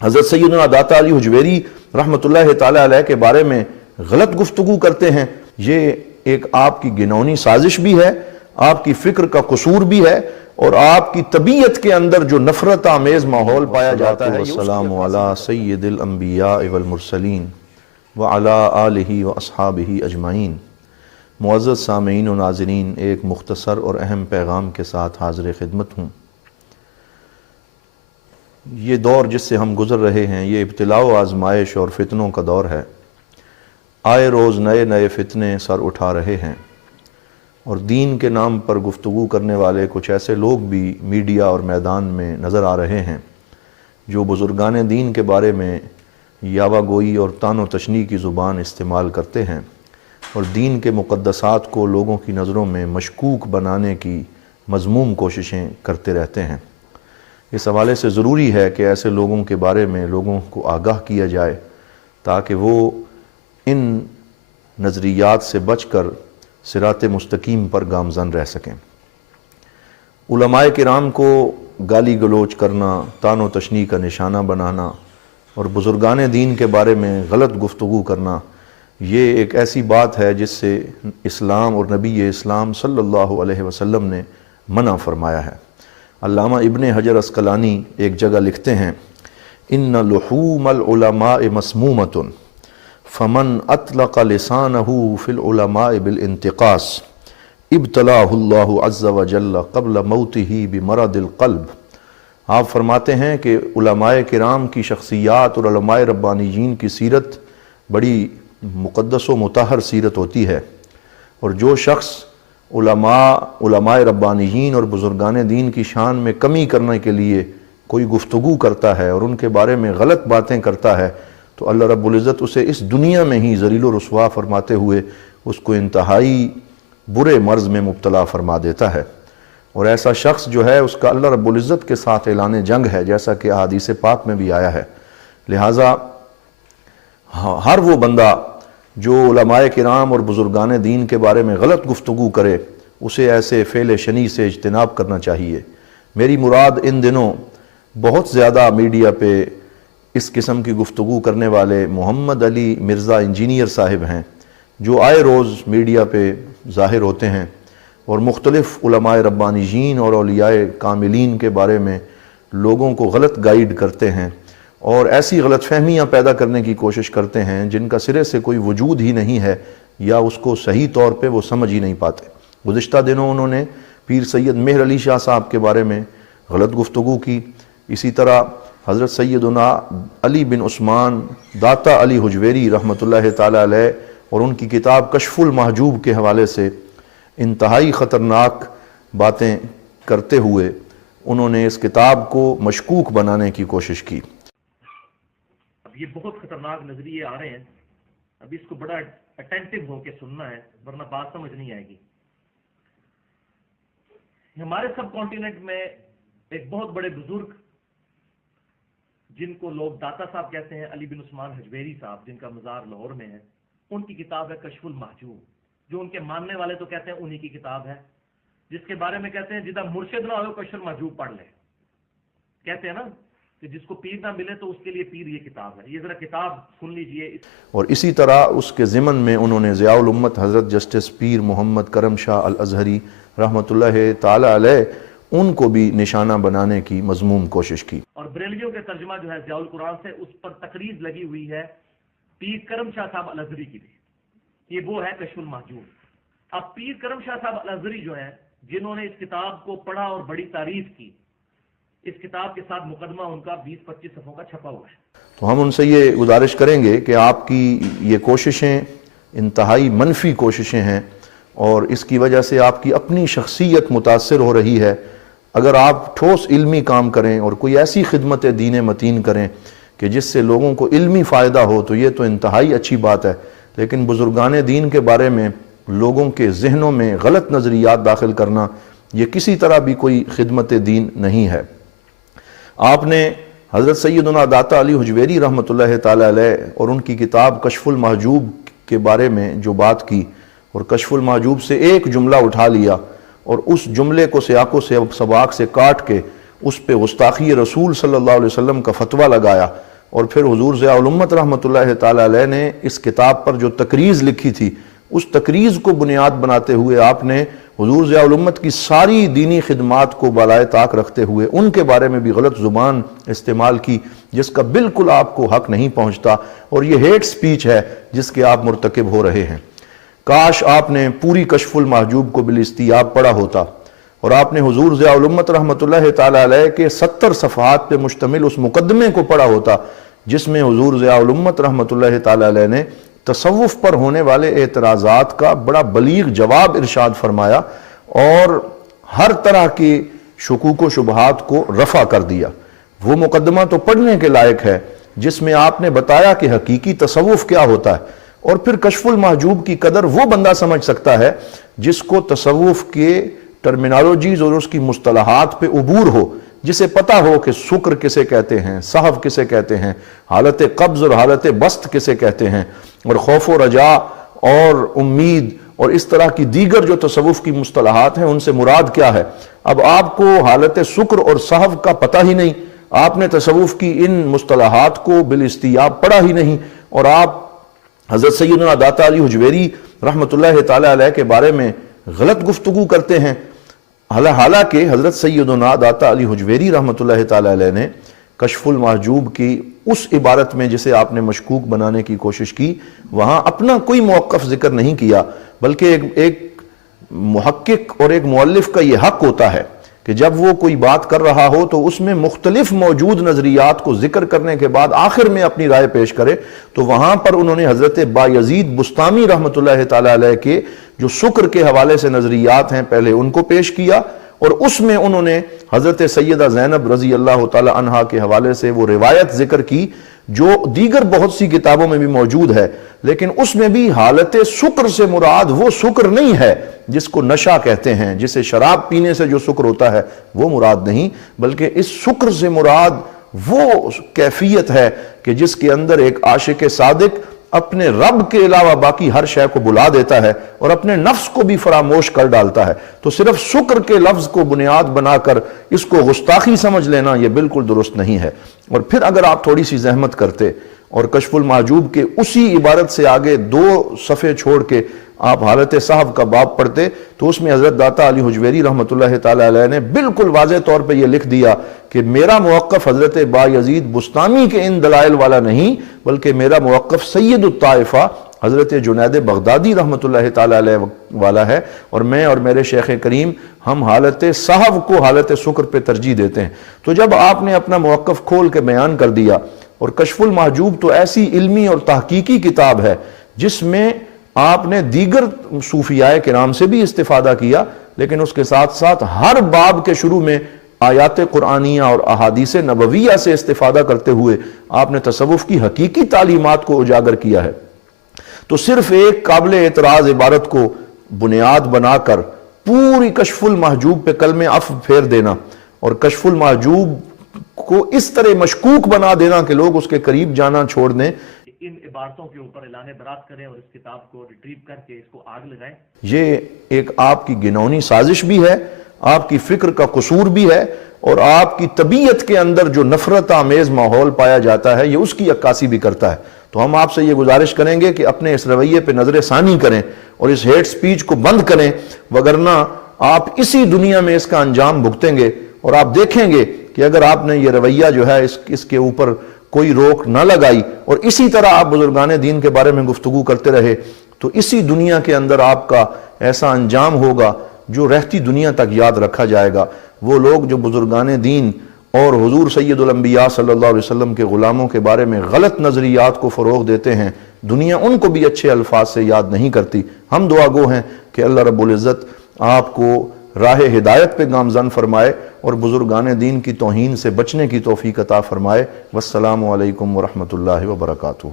حضرت سیدنا داتا علی حجویری رحمۃ اللہ تعالی علیہ کے بارے میں غلط گفتگو کرتے ہیں، یہ ایک آپ کی گنونی سازش بھی ہے، آپ کی فکر کا قصور بھی ہے، اور آپ کی طبیعت کے اندر جو نفرت آمیز ماحول پایا جاتا ہے۔ والسلام علی سید الانبیاء والمرسلین وعلی آلہ واصحابہ اجمعین۔ معزز سامعین و ناظرین، ایک مختصر اور اہم پیغام کے ساتھ حاضر خدمت ہوں۔ یہ دور جس سے ہم گزر رہے ہیں، یہ ابتلاء و آزمائش اور فتنوں کا دور ہے۔ آئے روز نئے نئے فتنے سر اٹھا رہے ہیں، اور دین کے نام پر گفتگو کرنے والے کچھ ایسے لوگ بھی میڈیا اور میدان میں نظر آ رہے ہیں جو بزرگان دین کے بارے میں یاوہ گوئی اور طعن و تشنیع کی زبان استعمال کرتے ہیں، اور دین کے مقدسات کو لوگوں کی نظروں میں مشکوک بنانے کی مذموم کوششیں کرتے رہتے ہیں۔ اس حوالے سے ضروری ہے کہ ایسے لوگوں کے بارے میں لوگوں کو آگاہ کیا جائے تاکہ وہ ان نظریات سے بچ کر صراط مستقیم پر گامزن رہ سکیں۔ علماء کرام کو گالی گلوچ کرنا، طعن و تشنیع کا نشانہ بنانا اور بزرگان دین کے بارے میں غلط گفتگو کرنا، یہ ایک ایسی بات ہے جس سے اسلام اور نبی اسلام صلی اللہ علیہ وسلم نے منع فرمایا ہے۔ علامہ ابن حجر عسقلانی ایک جگہ لکھتے ہیں، ان لحوم العلماء مسمومۃ فمن اطلق لسانہ فی العلماء بالانتقاص ابتلاہ اللہ عز وجل قبل موتہ بمرض القلب۔ آپ فرماتے ہیں کہ علماء کرام کی شخصیات اور علماء ربانیین کی سیرت بڑی مقدس و مطہر سیرت ہوتی ہے، اور جو شخص علماء ربانیین اور بزرگان دین کی شان میں کمی کرنے کے لیے کوئی گفتگو کرتا ہے اور ان کے بارے میں غلط باتیں کرتا ہے، تو اللہ رب العزت اسے اس دنیا میں ہی ذلیل و رسوا فرماتے ہوئے اس کو انتہائی برے مرض میں مبتلا فرما دیتا ہے، اور ایسا شخص جو ہے اس کا اللہ رب العزت کے ساتھ اعلان جنگ ہے، جیسا کہ احادیث پاک میں بھی آیا ہے۔ لہٰذا ہر وہ بندہ جو علماء کرام اور بزرگان دین کے بارے میں غلط گفتگو کرے، اسے ایسے فعل شنیع سے اجتناب کرنا چاہیے۔ میری مراد ان دنوں بہت زیادہ میڈیا پہ اس قسم کی گفتگو کرنے والے محمد علی مرزا انجینئر صاحب ہیں، جو آئے روز میڈیا پہ ظاہر ہوتے ہیں اور مختلف علماء ربانیین اور اولیاء کاملین کے بارے میں لوگوں کو غلط گائیڈ کرتے ہیں اور ایسی غلط فہمیاں پیدا کرنے کی کوشش کرتے ہیں جن کا سرے سے کوئی وجود ہی نہیں ہے، یا اس کو صحیح طور پہ وہ سمجھ ہی نہیں پاتے۔ گزشتہ دنوں انہوں نے پیر سید مہر علی شاہ صاحب کے بارے میں غلط گفتگو کی، اسی طرح حضرت سیدنا علی بن عثمان داتا علی حجویری رحمۃ اللہ تعالی علیہ اور ان کی کتاب کشف المحجوب کے حوالے سے انتہائی خطرناک باتیں کرتے ہوئے انہوں نے اس کتاب کو مشکوک بنانے کی کوشش کی۔ اب یہ بہت خطرناک نظریے آ رہے ہیں، اب اس کو بڑا اٹینٹو ہو کے سننا ہے ورنہ بات سمجھ نہیں آئے گی۔ ہمارے سب کانٹیننٹ میں ایک بہت بڑے بزرگ جن کو لوگ داتا صاحب کہتے ہیں، علی بن عثمان حجویری صاحب، جن کا مزار لاہور میں ہے، ان کی کتاب ہے کشف المحجوب، جو ان کے ماننے والے تو کہتے ہیں انہی کی کتاب ہے، جس کے بارے میں کہتے ہیں جدہ مرشد نہ ہو کشف المحجوب پڑھ لے۔ کہتے ہیں نا کہ جس کو پیر نہ ملے تو اس کے لیے پیر یہ کتاب ہے۔ یہ ذرا کتاب سن لیجئے۔ اور اسی طرح اس کے ضمن میں انہوں نے ضیاء الامت حضرت جسٹس پیر محمد کرم شاہ الازہری رحمۃ اللہ تعالی علیہ ان کو بھی نشانہ بنانے کی مذموم کوشش کی۔ اور بریلویوں کے ترجمہ جو ہے ضیاء القرآن سے، اس پر تقریر لگی ہوئی ہے پیر کرم شاہ صاحب الازہری کی بھی، یہ وہ ہے کشف المحجوب۔ اب پیر کرم شاہ صاحب الازہری جو ہیں، جنہوں نے اس کتاب کو پڑھا اور بڑی تعریف کی، اس کتاب کے ساتھ مقدمہ ان کا 20-25 صفحوں کا چھپا ہوا ہے۔ تو ہم ان سے یہ گزارش کریں گے کہ آپ کی یہ کوششیں انتہائی منفی کوششیں ہیں، اور اس کی وجہ سے آپ کی اپنی شخصیت متاثر ہو رہی ہے۔ اگر آپ ٹھوس علمی کام کریں اور کوئی ایسی خدمت دین متین کریں کہ جس سے لوگوں کو علمی فائدہ ہو، تو یہ تو انتہائی اچھی بات ہے، لیکن بزرگان دین کے بارے میں لوگوں کے ذہنوں میں غلط نظریات داخل کرنا یہ کسی طرح بھی کوئی خدمت دین نہیں ہے۔ آپ نے حضرت سیدنا داتا علی حجویری رحمۃ اللہ تعالی علیہ اور ان کی کتاب کشف المحجوب کے بارے میں جو بات کی، اور کشف المحجوب سے ایک جملہ اٹھا لیا اور اس جملے کو سیاق و سباق سے کاٹ کے اس پہ گستاخی رسول صلی اللہ علیہ وسلم کا فتویٰ لگایا، اور پھر حضور ضیاء الامت رحمۃ اللہ تعالی علیہ نے اس کتاب پر جو تقریض لکھی تھی، اس تقریض کو بنیاد بناتے ہوئے آپ نے حضور ضیاء الامت کی ساری دینی خدمات کو بالائے طاق رکھتے ہوئے ان کے بارے میں بھی غلط زبان استعمال کی، جس کا بالکل آپ کو حق نہیں پہنچتا، اور یہ ہیٹ سپیچ ہے جس کے آپ مرتکب ہو رہے ہیں۔ کاش آپ نے پوری کشف المحجوب کو بالاستیاب پڑھا ہوتا، اور آپ نے حضور ضیاء الامت رحمۃ اللہ تعالی علیہ کے 70 صفحات پہ مشتمل اس مقدمے کو پڑھا ہوتا، جس میں حضور ضیاء الامت رحمۃ اللہ تعالی علیہ نے تصوف پر ہونے والے اعتراضات کا بڑا بلیغ جواب ارشاد فرمایا، اور ہر طرح کی شکوک و شبہات کو رفع کر دیا۔ وہ مقدمہ تو پڑھنے کے لائق ہے جس میں آپ نے بتایا کہ حقیقی تصوف کیا ہوتا ہے، اور پھر کشف المحجوب کی قدر وہ بندہ سمجھ سکتا ہے جس کو تصوف کے ٹرمینالوجیز اور اس کی مصطلحات پہ عبور ہو، جسے پتہ ہو کہ سکر کسے کہتے ہیں، صحو کسے کہتے ہیں، حالت قبض اور حالت بسط کسے کہتے ہیں، اور خوف و رجاء اور امید اور اس طرح کی دیگر جو تصوف کی مصطلحات ہیں ان سے مراد کیا ہے۔ اب آپ کو حالت سکر اور صحو کا پتہ ہی نہیں، آپ نے تصوف کی ان مصطلحات کو بالاستیاب پڑھا ہی نہیں، اور آپ حضرت سیدنا داتا علی حجویری رحمۃ اللہ تعالی علیہ کے بارے میں غلط گفتگو کرتے ہیں، حالانکہ حضرت سیدنا داتا علی حجویری رحمۃ اللہ تعالی علیہ نے کشف المحجوب کی اس عبارت میں جسے آپ نے مشکوک بنانے کی کوشش کی، وہاں اپنا کوئی موقف ذکر نہیں کیا، بلکہ ایک محقق اور ایک مؤلف کا یہ حق ہوتا ہے کہ جب وہ کوئی بات کر رہا ہو تو اس میں مختلف موجود نظریات کو ذکر کرنے کے بعد آخر میں اپنی رائے پیش کرے۔ تو وہاں پر انہوں نے حضرت بایزید بستامی رحمۃ اللہ تعالی علیہ کے جو شکر کے حوالے سے نظریات ہیں پہلے ان کو پیش کیا، اور اس میں انہوں نے حضرت سیدہ زینب رضی اللہ تعالی عنہا کے حوالے سے وہ روایت ذکر کی جو دیگر بہت سی کتابوں میں بھی موجود ہے، لیکن اس میں بھی حالت سکر سے مراد وہ سکر نہیں ہے جس کو نشہ کہتے ہیں، جسے شراب پینے سے جو سکر ہوتا ہے وہ مراد نہیں، بلکہ اس سکر سے مراد وہ کیفیت ہے کہ جس کے اندر ایک عاشق صادق اپنے رب کے علاوہ باقی ہر شے کو بلا دیتا ہے اور اپنے نفس کو بھی فراموش کر ڈالتا ہے۔ تو صرف شکر کے لفظ کو بنیاد بنا کر اس کو گستاخی سمجھ لینا یہ بالکل درست نہیں ہے۔ اور پھر اگر آپ تھوڑی سی زحمت کرتے اور کشف المحجوب کے اسی عبارت سے آگے 2 صفحے چھوڑ کے آپ حالت صحو کا باب پڑھتے تو اس میں حضرت داتا علی حجویری رحمۃ اللہ تعالی علیہ نے بالکل واضح طور پہ یہ لکھ دیا کہ میرا موقف حضرت بایزید بستامی کے ان دلائل والا نہیں، بلکہ میرا موقف سید الطائفہ حضرت جنید بغدادی رحمۃ اللہ تعالی علیہ والا ہے، اور میں اور میرے شیخ کریم ہم حالت صحو کو حالت سکر پہ ترجیح دیتے ہیں۔ تو جب آپ نے اپنا موقف کھول کے بیان کر دیا، اور کشف المحجوب تو ایسی علمی اور تحقیقی کتاب ہے جس میں آپ نے دیگر صوفیاء کرام سے بھی استفادہ کیا، لیکن اس کے ساتھ ساتھ ہر باب کے شروع میں آیات قرآنیہ اور احادیث نبویہ سے استفادہ کرتے ہوئے آپ نے تصوف کی حقیقی تعلیمات کو اجاگر کیا ہے۔ تو صرف ایک قابل اعتراض عبارت کو بنیاد بنا کر پوری کشف المحجوب پہ کلمہ عفو پھیر دینا، اور کشف المحجوب کو اس طرح مشکوک بنا دینا کہ لوگ اس کے قریب جانا چھوڑ دیں، ان عبارتوں کے اوپر اعلان برات کریں اور اس کتاب کو ریٹریو کر کے اس کو آگ لگائیں، یہ ایک آپ کی گنونی سازش بھی ہے، آپ کی فکر کا قصور بھی ہے، اور آپ کی طبیعت کے اندر جو نفرت آمیز ماحول پایا جاتا ہے یہ اس کی عکاسی بھی کرتا ہے۔ تو ہم آپ سے یہ گزارش کریں گے کہ اپنے اس رویے پہ نظر ثانی کریں اور اس ہیٹ سپیچ کو بند کریں، وگرنہ آپ اسی دنیا میں اس کا انجام بھگتیں گے، اور آپ دیکھیں گے کہ اگر آپ نے یہ رویہ جو ہے اس کے اوپر کوئی روک نہ لگائی اور اسی طرح آپ بزرگان دین کے بارے میں گفتگو کرتے رہے تو اسی دنیا کے اندر آپ کا ایسا انجام ہوگا جو رہتی دنیا تک یاد رکھا جائے گا۔ وہ لوگ جو بزرگان دین اور حضور سید الانبیاء صلی اللہ علیہ وسلم کے غلاموں کے بارے میں غلط نظریات کو فروغ دیتے ہیں، دنیا ان کو بھی اچھے الفاظ سے یاد نہیں کرتی۔ ہم دعا گو ہیں کہ اللہ رب العزت آپ کو راہ ہدایت پہ گامزن فرمائے اور بزرگان دین کی توہین سے بچنے کی توفیق عطا فرمائے۔ والسلام علیکم ورحمۃ اللہ وبرکاتہ۔